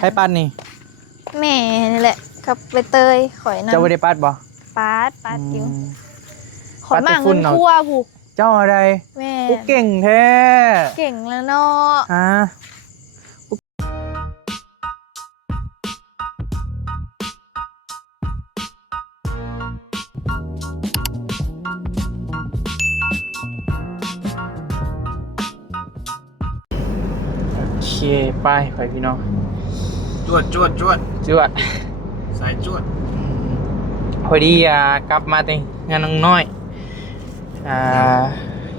ให้ปัดนี่แม่นี่แหละกับใบเตยข่อยนั่นเจ้าบ่ได้ปัดบ่ปัดอยู่ข่อยมาเงินคั่วผูกเจ้าอะไรแม่กูเก่งแท้เก่งแล้วเนาะฮะโอเคไปพี่น้องจวดสายจวดพอดีกลับมาติงานน้องน้อย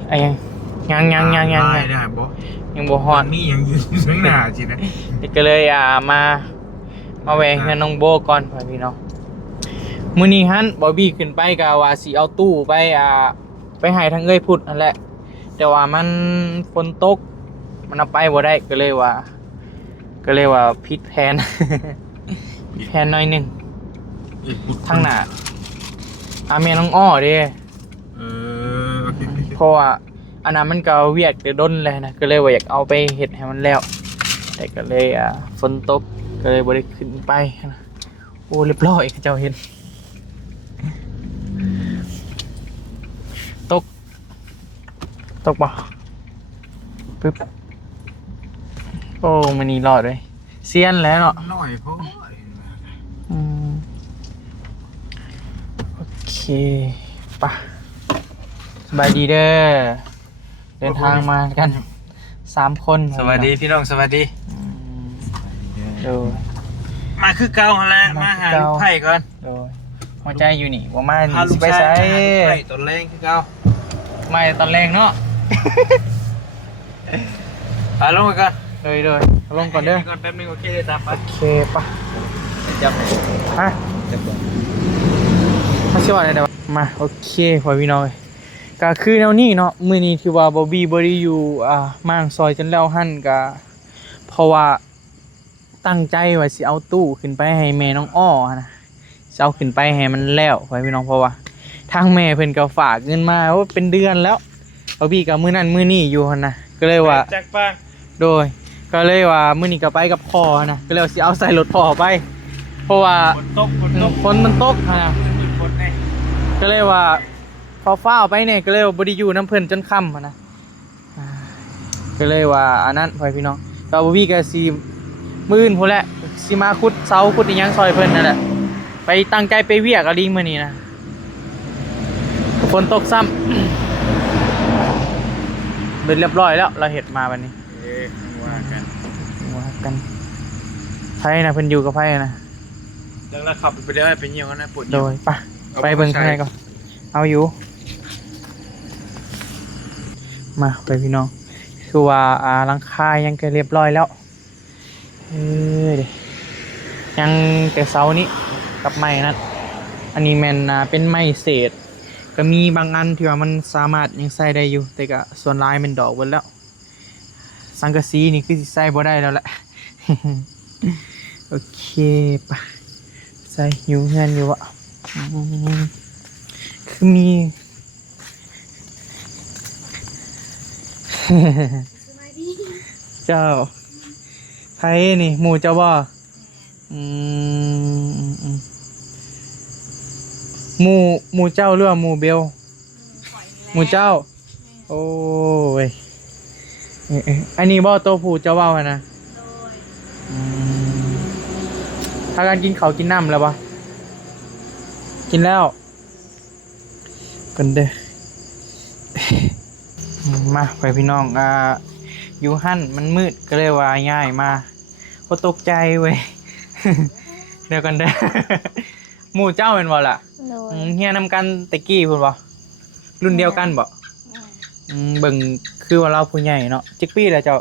ไอ้ยังได้บ่ยังบ่ฮอดนี่ยังอยู่ข้างหน้าจินะก็เลยมาแวะงานน้องโบก่อนพี่น้องมื้อนี้ฮั่นบอบบี้ขึ้นไปก็ว่าสิเอาตู้ไปให้ทางเอ้ยพุดนั่นแหละแต่ว่ามันฝนตกมันเอาไปบ่ได้ก็เลยว่าผิดแผน ผิดแผนหน่อยนึงทางหน้าแม่น้องอ้อเด้เพราะว่าอันนั้นมันก็เวียกแต่ด้นเลยนะก็เลยว่าอยากเอาไปเฮ็ดให้มันแล้วแต่ก็เลยฝนตกก็เลยบ่ได้ขึ้นไปนะโอ้เรียบร้อยเจ้าเห็นตกบ่ปึ๊บโอ้มันนี่รอดเลยเซียนแล้วเนาะน้อยพอโอเคป่ะสบายดีเด้อเดินทางมากัน3 คน สวัสดีพี่น้องสวัสดีดูมาคือเก่าแล้วมาหาลูกไผ่ก่อนดูหัวใจอยู่นี่ว่ามานี่ไปใส่ตอนแรงคือเก่าไม่ตอนแรงเนาะลงไปก่อนเลยลงก่อนเด้อก่อนแป๊บนึงโอเคเลยตามไปโอเคป่ะจับฮะมาช่วยหน่อยได้มาโอเคพอพี่น้องก็คือแนวนี้เนาะมื้อนี้ที่ว่าบอบบี้บ่ได้อยู่มางซอยจนแล้วหั่นก็เพราะว่าตั้งใจว่าสิเอาตู้ขึ้นไปให้แม่น้องอ้อนะสิเอาขึ้นไปให้มันแล้วพอพี่น้องเพราะว่าทางแม่เพิ่นก็ฝากเงินมาว่าเป็นเดือนแล้วบอบบี้ก็มื้อนั้นมื้อนี้อยู่หั่นนะก็เลยว่าแจ็คป้าโดยก็เลยว่ามื้อนี้ก็ไปกับพ่อนะก็เลยสิเอาใส่รถพ่อไปเพราะว่าฝนมันตกนะก็เลยว่าพอฟ้าไปเนี่ยก็เลยว่าบ่ได้อยู่น้ำเพิ่นจนค่ำนะก็เลยว่าอันนั้นพ่อพี่น้องก็บ่มีก็สิมื้ออื่นพุ่นแหละสิมาขุดเสาขุดอีหยังซอยเพิ่นนั่นแหละไปตั้งใจไปเวียกเอาลิงมื้อนี้นะฝนตกซ้ำเป็นเรียบร้อยแล้วเราเฮ็ดมาบัดนี้ว่ากันไผนะเพิ่นอยู่กับไผนะแล้วขับไปเรื่อยไปเยี่ยมกันนะปวดโดยไปเบิ่งข้างในก่อนเอาอยู่มาไปพี่น้องคือว่าหลังคายังก็เรียบร้อยแล้วยังแต่เสานี้กับไม้นั้นอันนี้แม่นเป็นไม้เศษก็มีบางอันที่ว่ามันสามารถยังใส่ได้อยู่แต่ก็ส่วนลายมันดอกหมดแล้วสังกะสีนี่คือสิใส่บ่ได้แล้วแหละ โอเคปะใส่อยู่เงินอยู่อะคือมี เจ้าไผนี่หมู่เจ้าบ่หมู่เจ้าหรือว่าหมู่เบลหมู่เจ้าโอ้ยอันนี้บ่ตัวผู้เจ้าเว้าหั่นนะถ้าการกินข้าวกินน้ำแล้วบ่กินแล้วกันเด้อมาไปพี่น้องอยู่หั่นมันมืดก็เลยว่าง่ายมาก็ตกใจเว้ย เดี๋ยวกันเด้อ หมู่เจ้าเป็นบ่ล่ะเฮียนำกันตะกี้พุ่นบ่รุ่นเดียวกันบ่เบิ่งคือว่าเราผู้ใหญ่เนาะจักปีแล้วเจ้า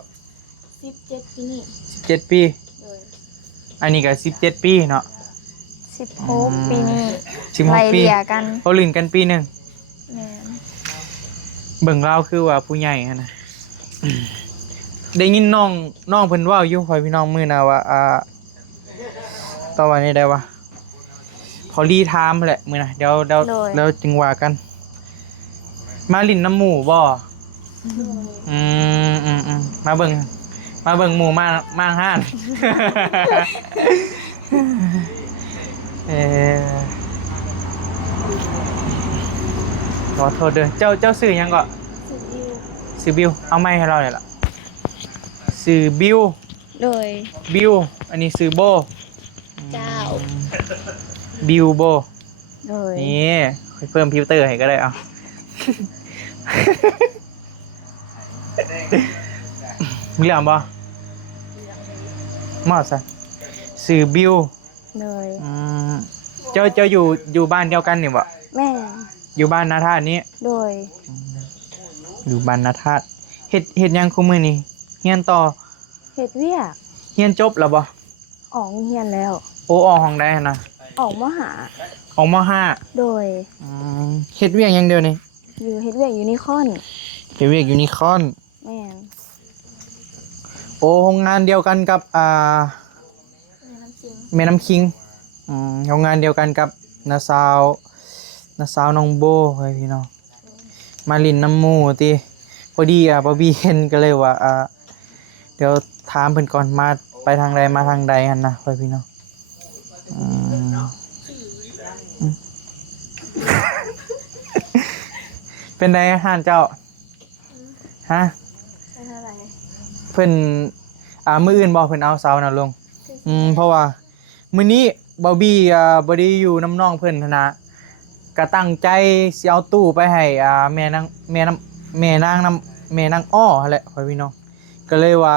17ปีนี่17ปีอันนี้ก็17ปีเนาะ16ปีนี่16ปีกันเขาลื่นกันปีนึงเบิ่งเราคือว่าผู้ใหญ่นะได้ยินน้องเพิ่นว่าอยู่พ่อพี่น้องมื้อน่ะว่าต่อวันนี้ได้ว่าพอรีไทม์แหละมื้อน่ะเดี๋ยวจึงว่ากันมาลิ้นน้ำหมูบ่มาเบิ่ง มาเบิ่งหมู่มาห้าน เออขอโทษเด้อเจ้าสื่อยังก็ สิวิว สื่อบิวเอาไม้ให้เราเลยล่ะสื่อบิว โดย บิวอันนี้สื่อโบ เจ้า บิวโบ โดย นี่ค่อยเพิ่มฟิลเตอร์ให้ก็ได้เอามีเหลืองบ่มอสสื่อบิว โดย เจ้าอยู่บ้านเดียวกันนี่บ่ แม่ อยู่บ้านนาธาตุนี้ โดย อยู่บ้านนาธาตุเฮ็ดหยังคุมื้อนี้เฮียนต่อ เฮ็ดเวียก เฮียนจบแล้วบ่ ออกเฮียนแล้ว โอ้ออกห้องได้หั่นนะ ออกมหา ออกมห้า โดย เฮ็ดเวียกอย่างเดียวนี่ อยู่เฮ็ดเวียกยูนิคอร์น เฮ็ดเวียกยูนิคอร์น แม่น โอ้โรงงานเดียวกันกับแม่น้ำคิงโรงงานเดียวกันกับนาซาวน้องโบเฮ้ยพี่น้องมาลินน้ำหมูติพอดีบอบบี้เห็นก็เลยว่าเดี๋ยวถามเพิ่นก่อนมาไปทางใดมาทางใดกันนะเฮ้ยพี่น้องเป็นไดอาหารเจ้าฮะ เป็นอะไร เพิ่นมื้ออื่นบอกเพิ่นเอาเสาน่ะลงเพราะว่ามื้อนี้บอบบี้บ่ได้อยู่น้ำน้องเพิ่นหั้นนะก็ตั้งใจสิเอาตู้ไปให้แม่นางอ้อหั่นแหละพ่อพี่น้องก็เลยว่า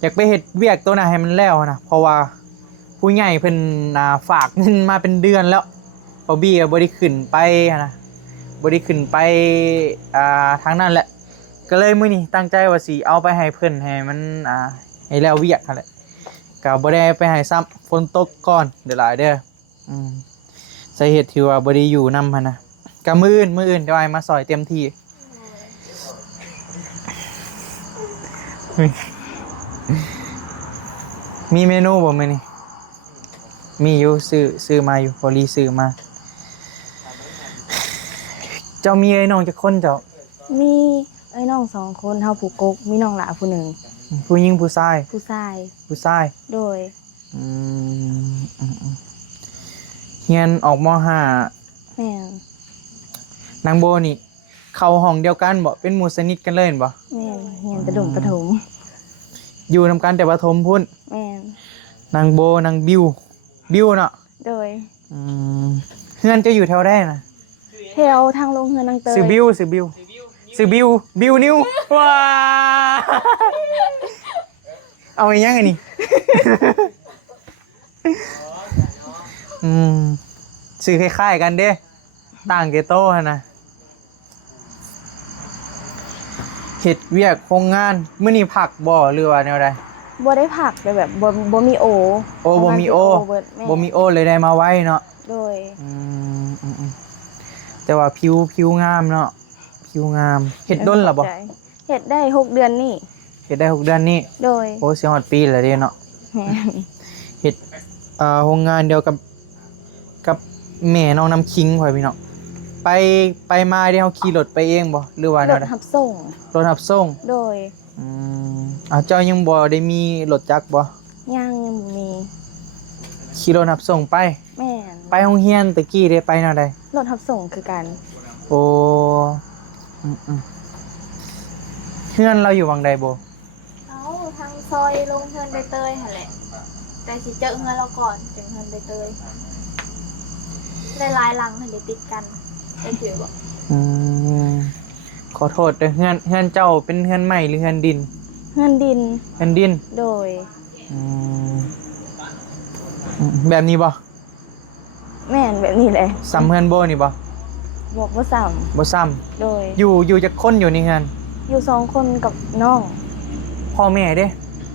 อยากไปเฮ็ดเวียกตัวน่ะให้มันแล้วนะเพราะว่าผู้ใหญ่เพิ่นฝากเงินมาเป็นเดือนแล้วบอบบี้ก็บ่ได้ขึ้นไปหั้นนะบ่ได้ขึ้นไปทางนั้นแหละ ก็เลยมื้อนี้ตั้งใจว่าสิเอาไปให้เพิ่นให้มันให้แล้วเวียกหั่นแหละก็บ่ได้ไปให้ซ้ำฝนตกก่อนเดี๋ยวหลายเด้อสาเหตุที่ว่าบ่ได้อยู่นำหั่นนะก็มื้ออื่นเดี๋ยวอ้ายมาซอยเต็มที่มีเมนูบ่มื้อนี้มีอยู่ซื้อมาอยู่พอลีซื้อมาเจ้ามีไอ้น้องจักคนเจ้า มีไอ้น้อง2คนเฮาผู้กกมีน้องหลาผู้หนึ่ง ผู้หญิงผู้ชาย ผู้ชาย ผู้ชาย โดย เฮียนออกม.5 แม่น นางโบนี่เข้าห้องเดียวกันบ่เป็นหมู่สนิทกันเลยบ่ แม่นเฮียนประดุมประถม อยู่นำกันแต่ประถมพุ่น แม่น นางโบนางบิวเนาะ โดย เฮือนจะอยู่แถวใดน่ะ แถวทางลงเฮือนนางเตย ซื้อบิวนิวว้าเอาอีหยังอันนี้ ซื้อคล้ายๆกันเด้ต่างเกโต้หั่นน่ะเฮ็ดเวียกโครงงานมื้อนี้พักบ่หรือว่าแนวใด บ่ได้ผักเลยแบบบ่มีโอ โอ้บ่มีโอ เบิดแม่ บ่มีโอเลยได้มาไว้เนาะ โดย แต่ว่าผิวงามเนาะผิวงามเฮ็ดด้นล่ะบ่ เฮ็ดได้6เดือนนี่ เฮ็ดได้6 เดือนนี้ โดย โอ้สิฮอดปีแล้วเด้เนาะ แม่น เฮ็ดโรงงานเดียวกับแม่น้องน้ำคิงข่อยพี่น้องไปมาเด้เฮาขี่รถไปเองบ่หรือว่าแน ร ว ถ ใด รับส่ง รถรับส่ง โดย เจ้ายังบ่ได้มีรถจักรบ่ ยังบ่มี ขี่รถรับส่งไป แม่น ไปโรงเรียนตะกี้ได้ไปแนวใด รถรับส่งคือกัน โอ้เฮือนเราอยู่วังใดบ่ เอาทางซอยลงเฮือนใบเตยหั่นแหละ แต่สิเจอเฮือนเราก่อนถึงเฮือนใบเตยหลายๆหลังหั่นได้ติดกันได้ถือบ่ ขอโทษเด้อเฮือนเจ้าเป็นเฮือนใหม่หรือเฮือนดิน เฮือนดิน เฮือนดิน โดย แบบนี้บ่ แม่นแบบนี้เลย ซ้ำเฮือนโบนี่บ่ บอกว่าซ้ํ บ่ซ้ โดย ำอยู่จักคนอยู่ในเฮือน อยู่2คนกับน้อง พ่อแม่เด้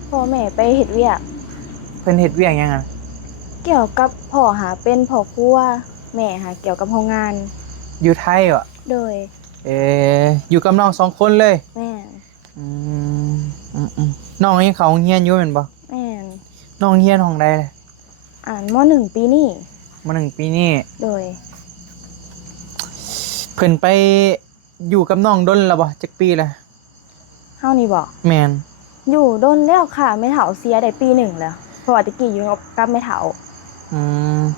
พ่อแม่ไปเฮ็ดเวียก เพิ่นเฮ็ดเวียกหยังอ่ะ เกี่ยวกับพ่อหาเป็นพ่อครัวแม่หาเกี่ยวกับโรงงาน อยู่ไทยบ่ โดย อยู่กับน้อง2คนเลย แม่น น้องยังเข้าโรงเรียนอยู่แม่นบ่ แม่น น้องเรียนห้องใดเลย อ่านม.1 ปีนี้ มา1ปีนี้ โดย เพิ่นไปอยู่กับน้องดนแล้วบ่จักปีแล้ว เฮานี่บอก แม่น อยู่โดนแล้วค่ะไม่เฒ่าเสียได้ปีหนึ่งแล้วเพราะว่าตะกี้อยู่กับไม่เฒ่า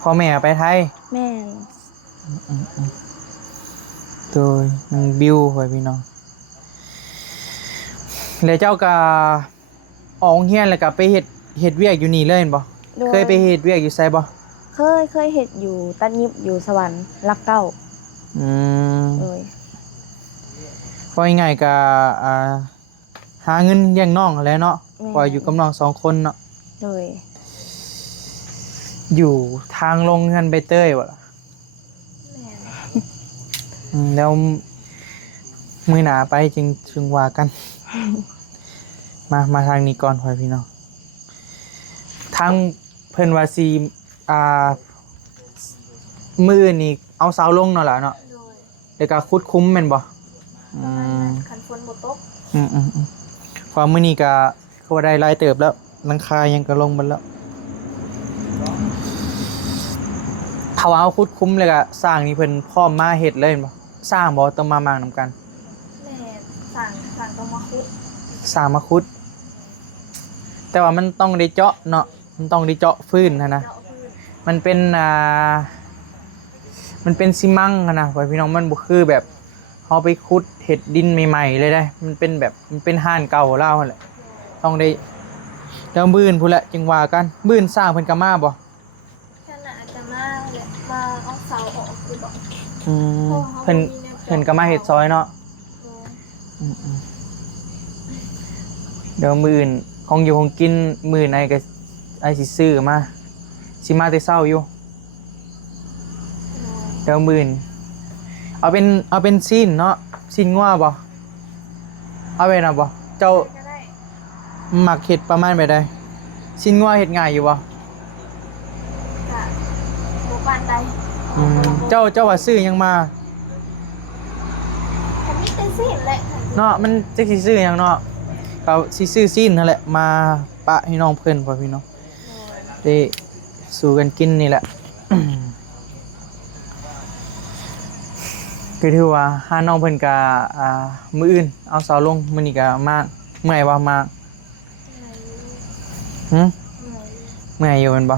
พ่อแม่ไปไทย แม่น โดยน้องบิวไว้พี่น้องแล้วเจ้าก็ออกโรงเรียนแล้วก็ไปเฮ็ดเวียกอยู่นี่เลยแม่นบ่ โดย เคยไปเฮ็ดเวียกอยู่ไสบ่ เคยเฮ็ดอยู่ตัดยิบอยู่สวรรค์รักเก้า อืม โดย ก็ง่ายๆก็หาเงินเลี้ยงน้องนั่นแหละเนาะเพราะว่าอยู่กับน้อง2คนเนาะ โดย อยู่ทางลงเงินใบเตยบ่ล่ะ แม่น แล้วมื้อหน้าไปจึงว่ากัน มาทางนี้ก่อนพ่อพี่น้องทางเพิ่นว่าสิมื้ออื่นนี่เอาเสาลงเนาะล่ะเนาะ โดย แล้วก็ขุดคุ้มแม่นบ่ ประมาณนั้นคันฝนบ่ตก เพราะมื้อนี้ก็คือว่าได้หลายเติบแล้วหลังคายังก็ลงเบิดแล้วถ้าว่าเอาขุดคุ้มแล้วก็สร้างนี่เพิ่นพร้อมมาเฮ็ดเลยแม่นบ่สร้างบ่ต้องมามางนํกัน แม่สั่งต้องมาคุด สร้างมาขุด แต่ว่ามันต้องได้เจาะเนาะมันต้องได้เจาะฟื้นนะ เจาะพื้น มันเป็นซีมังอะนะพี่น้องมันบ่คือแบบเฮาไปขุดเห็ดดินใหม่ๆเลยได้ มันเป็นแบบมันเป็นห้านเก่าแล้วนั่นแหละต้องได้แล้วบื้นพุ่นแหละจึงว่ากันบื้นสร้างเพิ่นก็มาบ่ ขนาดจะมาแหละมาเอาเสาออกคือบอก เพิ่นก็มาเฮ็ดซอยเนาะ โดย เดี๋ยวมื้ออื่นของอยู่ของกินมื้อไหนก็ไอ้สิซื้อมาสิมาแต่เช้าอยู่ เดี๋ยวมื้ออื่นเอาเป็นซีนเนาะซีนงัวบ่เอาไว้น่ะบ่เจ้า ก็ได้ หมักเห็ดประมาณแบบใดชิ้นงัวเห็ดง่ายอยู่บ่ กะบ่ปานใด เจ้าว่าซื้อหยังมา แต่มีแต่สิ้นแหละ เนาะมันจักสิซื้อหยังเนาะเขาสิซื้อซีนนั่นแหละมาปะให้น้องเพิ่นพ่อพี่น้องได้สู่กันกินนี่แหละ คือถือว่าหาน้องเพิ่นก็มื้ออื่นเอาเสาลงมื้อนี้ก็มากเมื่อยบ่มากหึเมื่อยอยู่แม่นบ่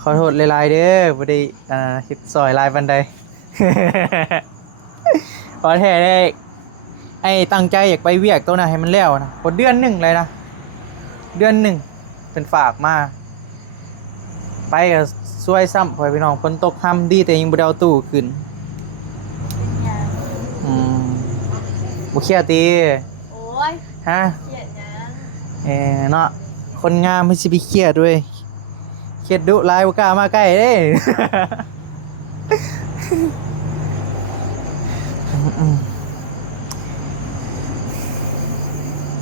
ขอโทษหลายๆเด้อบ่ได้เฮ็ดซอยหลายปานใด ขอแท้ได้ไอ้ตั้งใจอยากไปเวียกตัวน่ะให้มันแล้วนะบ่เดือนหนึงเลยนะเดือนหนึงเพิ่นฝากมาไปก็ซวยซ้ำพ่อพี่น้องฝนตกค่ำดีแต่ยังบ่ได้เอาตู้ขึ้น บ่เครียดติ โอ้ย ฮะ เขียนยัง เนาะคนงามไม่สิไปเครียดด้วยเครียดดุหลายบ่กล้ามาใกล้เด้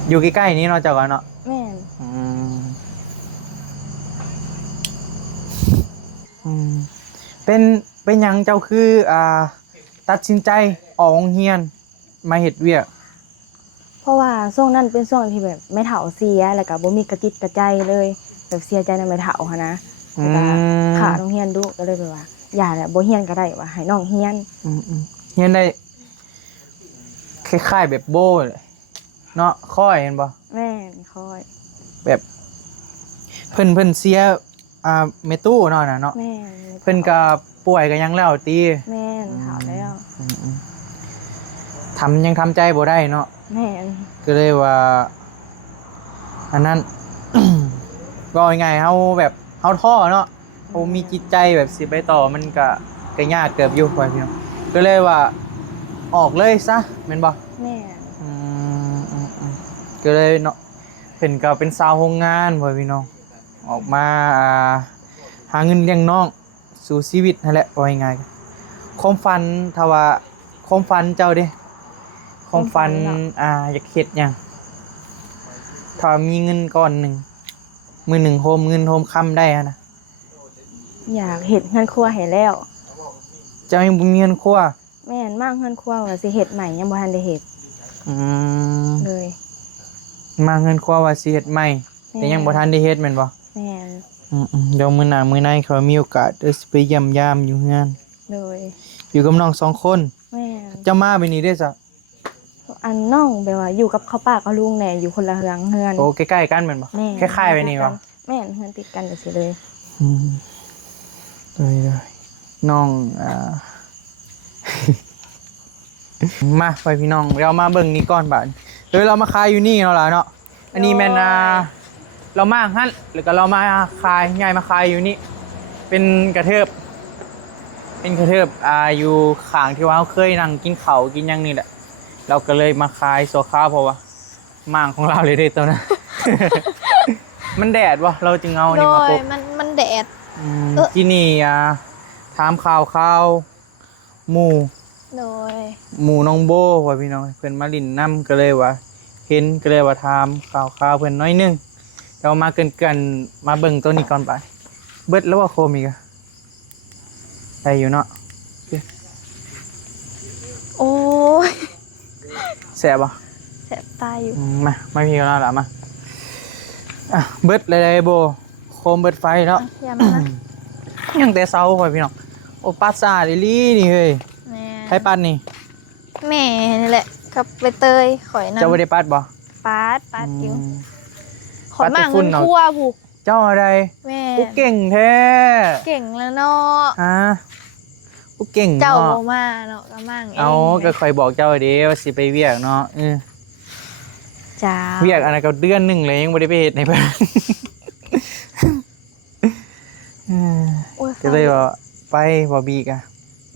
อยู่ใกล้ๆนี้เนาะเจ้าก็เนาะ แม่น เป็นหยังเจ้าคือตัดสินใจออกโรงเรียนมาเฮ็ดเวียก เพราะว่าช่วงนั้นเป็นช่วงที่แบบไม่เฒ่าเสียแล้วก็บ่มีกระจิตกระใจเลยแบบเสียใจในไม่เฒ่าหั้นนะแล้วก็ขาโรงเรียนดุก็เลยแบบว่าอย่าแหละบ่เรียนก็ได้ว่าให้น้องเรียน เรียนได้คล้ายๆแบบโบ้เลยเนาะค่อยเห็นบ่ แม่นค่อย แบบเพิ่นเสียเมตู้เนาะน่ะเนาะ แม่น เพิ่นก็ป่วยก็ยังแล้วติ แม่นเฒ่าแล้ว ยังทำใจบ่ได้เนาะ แม่น ก็เลยว่าอันนั้น ก็ง่ายๆเฮาแบบเฮาท้อเนาะเฮามีจิตใจแบบสิไปต่อมันก็ยากเกือบอยู่พ่อพี่น้องก็เลยว่าออกเลยซะแม่นบ่ แม่น ก็เลยเนาะเพิ่นก็เป็นสาวโรงงานพ่อพี่น้องออกมาหาเงินเลี้ยงน้องสู่ชีวิตนั่นแหละว่าง่ายๆความฝันถ้าว่าความฝันเจ้าเด้ความฝันอยากเฮ็ดหยังถ้ามีเงินก้อนหนึงมื้อหนึงโฮมเงินโฮมค่ำได้นะ อยากเฮ็ดเฮือนครัวให้แล้ว เจ้ายังบ่มีเงินครัว แม่นมากเฮือนครัวว่าสิเฮ็ดใหม่ยังบ่ทันได้เฮ็ด อืม เลย มาเงินครัวว่าสิเฮ็ดใหม่แต่ยังบ่ทันได้เฮ็ดแม่นบ่ แม่น เดี๋ยวมื้อหน้ามื้อในเขามีโอกาสเด้อสิไปเยี่ยมยามอยู่เฮือน เลย อยู่กับน้อง2คน แม่น จะมาไปนี่ได้ซะ อันน้องแบบว่าอยู่กับเขาป้ากับลุงแหน่อยู่คนละเฮือน โอ้ใกล้ๆกันแม่นบ่ แม่ คล้ายๆไปนี่บ่ แม่นเฮือนติดกันจังซี่เลย อืมเลยน้องมาไปพี่น้องเรามาเบิ่งนี้ก่อนบาดเรามาขายอยู่นี่เนาะล่ะเนาะอันนี้แม่นเรามาหั่นหรือก็เรามาขายใหญ่มาขายอยู่นี่เป็นกระเทิบอยู่ข้างที่ว่าเราเคยนั่งกินข้าวกินหยังนี่แหละเราก็เลยมาขายสัวข้าวเพราะว่าม่างของเราเลยได้ตัวนะ มันแดดวะเราจึงเอา โด นี่มาย ปก มันแดด ที่นี่ถามข่าวหมู่ โดย หมู่น้องโบว่าพี่น้องเพิ่นมาลินน้ำก็เลยว่าเห็นก็เลยว่าถามข่าวเพิ่นน้อยนึงเรามาเกินมาเบิ่งตัวนี้ก่อนไปเบิดแล้วว่าโคมอีกอะได้อยู่เนาะ โอ้ย แซ่บบ่ แสบตาอยู่ มาพี่กันแล้วล่ะมาเบิดเลยโบโคมเบิดไฟแล้ว อย่ามานะ ยังแต่เช้าพ่อพี่น้องโอ้ปัดซาดิลี่นี่เฮ้ย แม่ ใครปัดนี่ แม่นี่แหละกับใบเตยข่อยนั่น เจ้าบ่ได้ปัดบ่ ปาดอยู่ ม ข่อยมา ปาดแต่ฝุ่ เงิ น น เนาะ คั่วผูก เจ้าอะไร แม่ กูเก่งแท้ เก่งแล้วเนาะ ฮะกูเก่ง เจ้า เนาะ บ่มาเนาะก็มั่งเอง เอาก็คอยบอกเจ้าเด้ว่าสิไปเวียกเนาะจ้า เวียกอันนั้นก็เดือนหนึงเลยยังบ่ได้ไปเฮ็ดให้เพิ่น โอ้ย ก็เลยว่าไปบ่บีกะ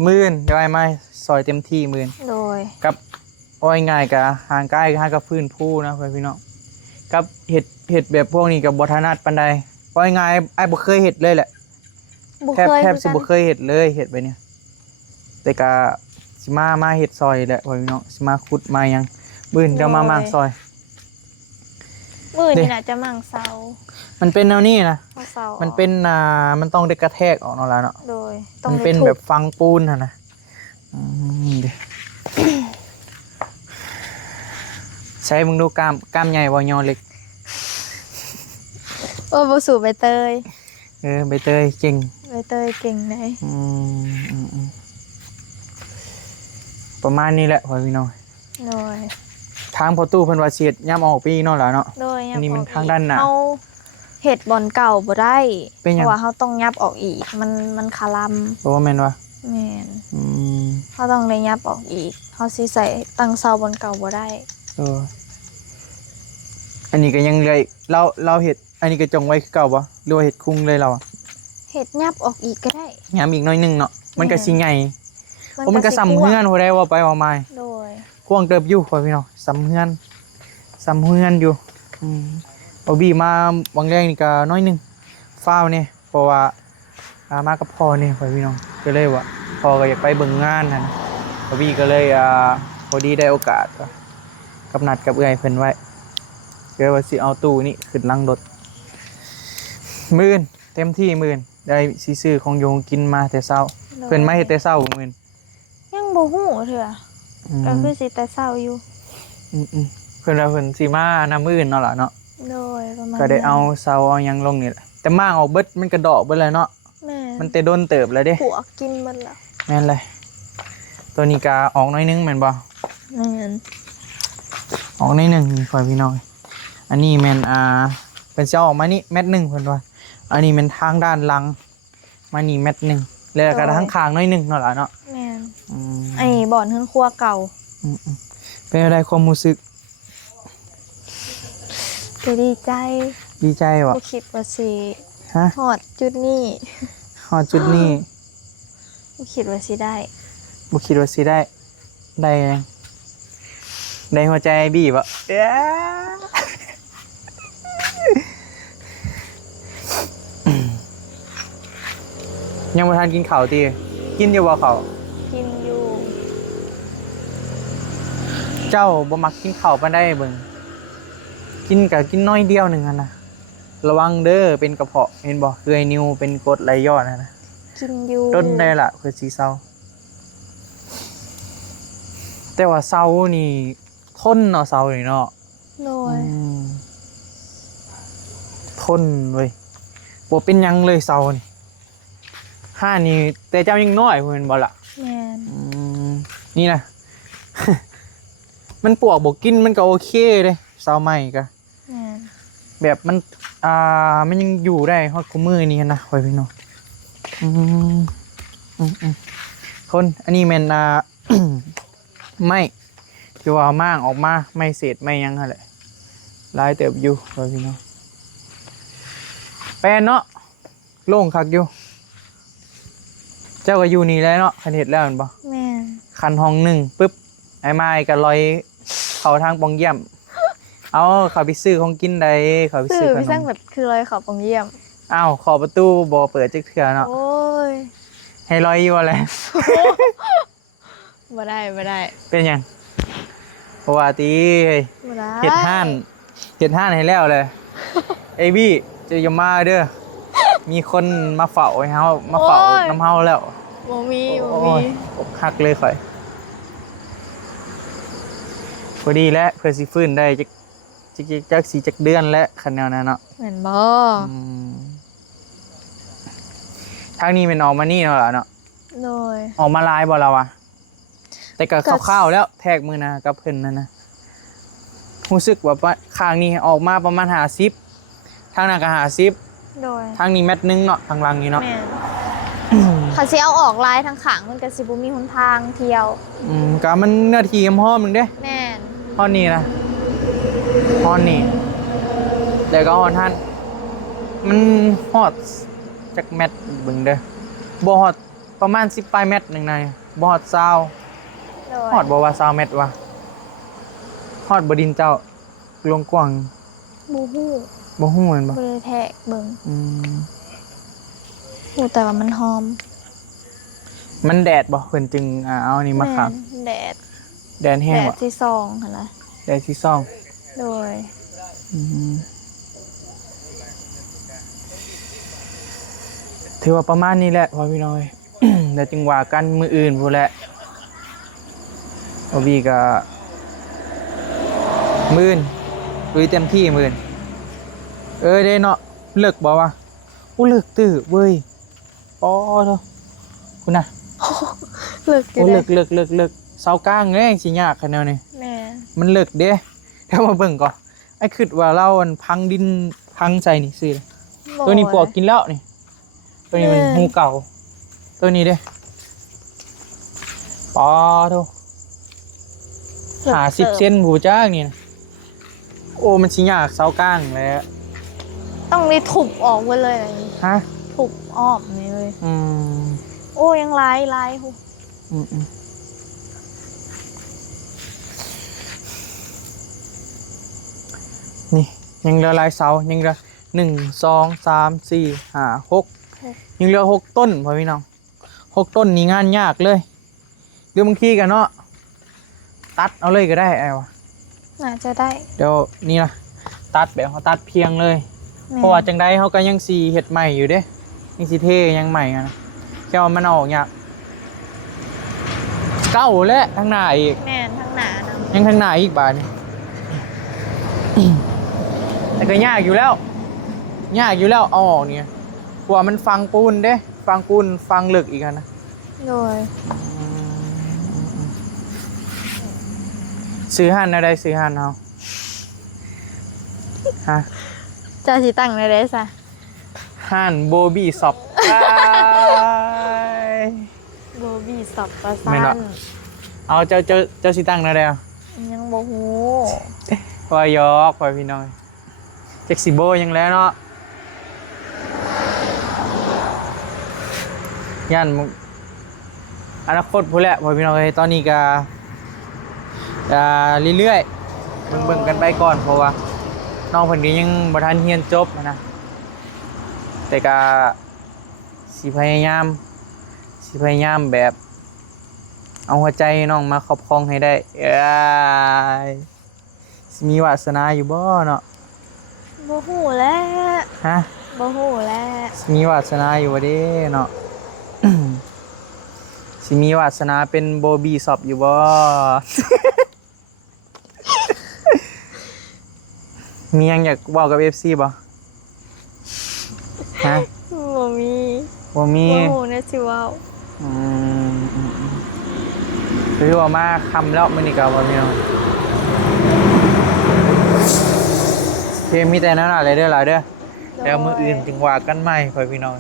มื้นเดี๋ยวไอ้มาซอยเต็มที่มื้น โดย กับอ้อยง่ายกับห่างกายกับพื้นผู้นะเพื่อนพี่น้องกับเห็ดแบบพวกนี้กับบทนัดปันใดอ้อยง่ายไอ้บ่เคยเห็ดเลยแหละ บ่ แทบ เคย แทบสิบ่เคยเห็ดเลยเห็ดไปเนี่ยแต่กะสิมาเห็ดซอยแหละเพื่อนพี่น้องสิมาขุดมายังบื้นเดี๋ยวมางซอย มื้อนี่น่ะจะมั่งเซา มันเป็นแนวนี้นะ เซา มันเป็นมันต้องได้กระแทกออกเนาะแล้วเนาะ โดยต้อง มัน ได้ เป็น ทุ แบบฟังปูนนะเดี๋ยวใช้มึงดูกล้ามใหญ่บ่ยอเล็ก โอ้บ่สู่ใบเตย ใบเตยเก่ง ใบเตยเก่งไหน ประมาณนี้แหละพ่อพี่น้อง โดย ทางพอตู้เพิ่นว่าเสียดย่ำออกปีเนาะแล้วเนาะ โดย อันนี้มันทางด้านหน้า เฮาเฮ็ดบ่อนเก่าบ่ได้ เป็นหยัง เพราะว่าเฮาต้องยับออกอีกมันคาลำ เพราะว่าแม่นว่า แม่น อืม เฮาต้องได้ยับออกอีกเฮาสิใส่ตั้งเสาบ่อนเก่าบ่ได้ อันนี้ก็ยังเลยเราเฮ็ดอันนี้ก็จงไว้คือเก่าบ่หรือว่าเฮ็ดคุ้งเลยเราอะ เฮ็ดยับออกอีกก็ได้ ย้ำอีกหน้อยหนึงเนาะมันก็สิใหญ่โอ้มันก็ สิ ซ้ำเฮือนบ่ได้ว่าไปว่ามา โดย กว้างเติบอยู่พ่อพี่น้องซ้ำเฮือนอยู่บ่บีมาบางแรงนี่ก็น้อยหนึงฟ้าวนี่เพราะว่ามากับพ่อนี่พ่อพี่น้องก็เลยว่าพ่อก็อยากไปเบิ่งงานนั่นบ่บีก็เลยพอดีได้โอกาสกับนัดกับเอื้อยเพิ่นไว้ก็ว่าสิเอาตู้นี่ขึ้นหลังรถมื้นเต็มที่มื้นได้สิซื้อของโยงกินมาแต่เช้าเพิ่นมาเฮ็ดแต่เช้ามื้น ยังบ่ฮู้เถื่อ อืม ก็คือสิแต่เช้าอยู่ เพิ่นว่าเพิ่นสิมานํมื้ออื่นเนาะล่ะเนาะ โดยประมาณ ก็ได้เอาเสาเอาหยังลงนี่แหละแต่มางออกเบิดมันกระดอกเบิดแล้วเนาะ แม่ มันแต่โดนเติบแล้วเด้ ผัวกินมันละ แม่นเลยตัวนี้ก็ออกน้อยนึงแม่นบ่ แม่น ออกน้อยนึงนี่ค่อยพี่น้องอันนี้แม่นเป็นสิเอาออกมานี่เม็ดหนึงเพิ่นว่าอันนี้แม่นทางด้านหลังมานี่เม็ดหนึงแล้วก็ทางข้างน้อยนึงเนาะล่ะเนาะ แม่น อืม ไอ้บ่อนเฮือนครัวเก่า เป็นอะไรความรู้สึก ก็ดีใจ ดีใจบ่ บ่คิดว่าสิ ฮะ ฮอดจุดนี้ ฮอดจุดนี้ บ่คิดว่าสิได้ บ่คิดว่าสิได้หยังได้หัวใจบีบบ่เอ้ยังบ่ทันกินข้าวติกินอยู่บ่ข้าว กินอยู่ เจ้าบ่มักกินข้าวปานใดเบิ่งกินก็กินน้อยเดียวหนึงหั่นน่ะระวังเด้อเป็นกระเพาะเห็นบ่คือไอ้นิ้วเป็นกรดไหลย้อนหั่นน่ะ กินอยู่ ต้นได้ล่ะคือสิเซาแต่ว่าเซานี่ทนเนาะเซานี่เนาะ โดย ทนเว้ยบ่เป็นหยังเลยเซานี่ห้านี่แต่เจ้ายังน้อยเพิ่นบ่ล่ะ แม่น นี่นะ มันปวกบ่กินมันก็โอเคเลยเสาใหม่ก็ แม่น แบบมันมันยังอยู่ได้ฮอดคุมือนี้นะไว้พี่น้องอืมคนอันนี้แม่นไม่ที่ว่าม่างออกมาไม่เศษไม่ยังหั่นแหละหลายเติบอยู่ไว้พี่น้องแปลนเนาะโล่งคักอยู่เจ้าก็อยู่นี่แล้วเนาะคันเฮ็ดแล้วแม่นบ่ แม่น คันห้องหนึ่งปุ๊บไอ้ไม้ก็ลอยเข้าทางปองเยี่ยมเอาเขาไปซื้อของกินได้เขาไป ซื้ ซื้ อ อข พี่ น สร้าง ม แบบคือเลยขอปองเยี่ยม อ้าวขอประตูบ่เปิดจักเทื่อเนาะ โอ้ย ให้ลอยอยู่อะไร บ่ได้บ่ได้ เป็นหยังเพราะว่าตีเฮ้ย บ่ได้ เฮ็ดห้านให้แล้วเลยไอ้บี้จะอย่ามาเด้อมีคนมาเฝ้าให้เฮามาเฝ้าน้ำเฮาแล้ว บ่มีบ่ โอ้ มี ยอกหักเลยข่อยพอดีแล้วเพื่อสิฟื้นได้จักสีจักเดือนแล้วคันแนวนั้นเนาะ แม่นบ่ อืมทางนี้เป็นออกมานี่เนาะล่ะเนาะ โดย ออกมาลายบ่เราอะแต่ก็ ก็ คร่าวๆแล้วแทกมือนะกับเพิ่นนั่นนะรู้สึกว่าข้างนี้ออกมาประมาณ50ทางนั้นก็50 โดย ทางนี้เม็ดนึงเนาะทางหลังนี่เนาะ แม่นคันสิเอาออกลายทางขางมันก็สิบ่มีหนทางเที่ยว ก็มันเนื้อที่ห้อมนึงเด้ แม่น ห้อนนี้นะห้อนนี่แล้วก็ห้อนท่านมันฮอดจักเม็ดเบิ่งเด้อบ่ฮอดประมาณ10ปลายเม็ดนึงนะบ่ฮอด20 โดย ฮอดบ่ว่า20เม็ดวะฮอดบ่ดินเจ้าลวงกว้าง บ่ฮู้ บ่ฮู้แม่นบ่ บ่ได้แทะเบิ่ง อืม ฮู้แต่ว่ามันหอม มันแดดบ่เพิ่นจึงเอาอันนี้มาขัง แม่นแดด แดดแห้ แด ง ด บ่ ที่ซองหั่นล่ะ แดดที่ซ่อง โดย อืมถือว่าประมาณนี้แหละพ่อพี่น้อย เดี๋ยวจึงว่ากันมื้ออื่นพู้นแหละบ่บีก็มื้อนลุยเต็มที่มื้อนเด้เนาะเลิกบ่วะอู้เลิกตื้อเว้ยอ๋อเด้อคุณน่ะ เลิกอยู่ โอ้ เด้ เลิกเสากลางแรงสิยากคะแนวนี้ แม่ มันเลิกเด้เดี๋ยวมาเบิ่งก่อนไอ้คิดว่าเราอันพังดินพังใจนี่สิตัวนี้ปวกกินแล้วนี่ตัวนี้มันงูเก่า ตัวนี้เด้ปอโธ่50 เซนบูจ้างนี่นะโอ้มันสิยากเสากลางแหล้ว ต้องได้ทุบออกไปเลยนะนี่ ฮะ ทุบอ้อมนี่เลย อืม โอ้ยังลายหู อืมนี่ยังเหลือหลายเสายังเหลือ1 2 3 4 5 6ยังเหลือ6 ต้นพ่อพี่น้อง6 ต้นนี่งานยากเลยหรือบางทีกันเนาะตัดเอาเลยก็ได้ไอ้วะ น่าจะได้ เดี๋ยวนี่นะตัดแบบเขาตัดเพียงเลย แม่ เพราะว่าจังใดเขาก็ยังสีเห็ดใหม่อยู่เด้ยังสีเทยังใหม่อะนะแค่ว่ามันออกเนี่ยเก้าและทางหน้าอีก แม่นทั้งหนานะ ยังทางหน้าอีกบาทนี่ แต่ก็ยากอยู่แล้วเอาออกเนี่ยกว่ามันฟังปูนเด้ฟังปูนฟังเหลึกอีกอะนะ โดย ซื้อหันอะไรซื้อหันเอาฮะ จะสิตั้งในเรซะ หันโบบี้ซอบ โบบี้สับประ ไม่ สา เนาะ น เอาเจ้าสิตั้งอะไรอ่ะ ยังบ่ฮู้ พอยอกพอพี่น้อยเจ็กซิโบยังแล้วเนาะยันอนาคตพูดแหละพอพี่น้อยตอนนี้ก็เรื่อยๆเบิ่งกันไปก่อนเพราะว่าน้องเพิ่นก็ยังบ่ทันเรียนจบนะแต่ก็สิพยายามแบบ เอาหัวใจน้องมาครอบครองให้ได้สิมีวาสนาอยู่บ่เนาะ บ่ฮู้แล้ว ฮะ บ่ฮู้แล้ว สิมีวาสนาอยู่บ่เด้เนาะ สิมีวาสนาเป็นโบบีสอบอยู่บ่ มียังอยากบอกกับ FC บ่ฮะ บ่มี บ่มี บ่ฮู้แน่สิเว้า คือว่ามาคำแล้วมื้อนี้ก็บ่มีเนาะ มีแต่นั้นอะไรเด้อหลายเด้อแล้วมื้ออื่นจึงว่ากันใหม่พ่อพี่น้อง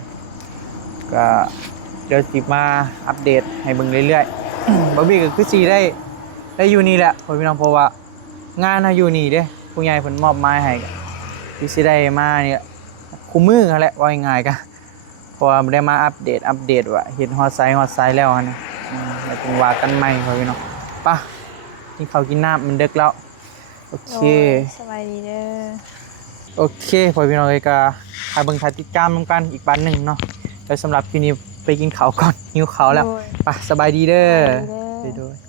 ก็เดี๋ยวสิมาอัปเดตให้เบิ่งเรื่อยๆ บ่บี้ก็คือสิได้อยู่นี่แหละพ่อพี่น้องเพราะว่างานเฮาอยู่นี่เด้ผู้ใหญ่เพิ่นมอบหมายให้ก็สิได้มาเนี่ยคู่มือนั่นแหละว่าง่ายๆก็เพราะว่าบ่ได้มาอัปเดตว่าเฮ็ดฮอดไซส์แล้วนะแล้วจึงว่ากันใหม่พ่อพี่น้องป่ะกินข้าวกินน้ำมันดึกแล้วโอเค สบายดีเด้อ โอเคพ่อพี่น้องเลยก็หาเบิ่งถ่ายติดตามนำกันอีกบันหนึ่งเนาะแล้วสำหรับที่นี้ไปกินข้าวก่อนหิวข้าวแล้วไปสบายดีเด้อ สบายดีเด้อ ไปด้วย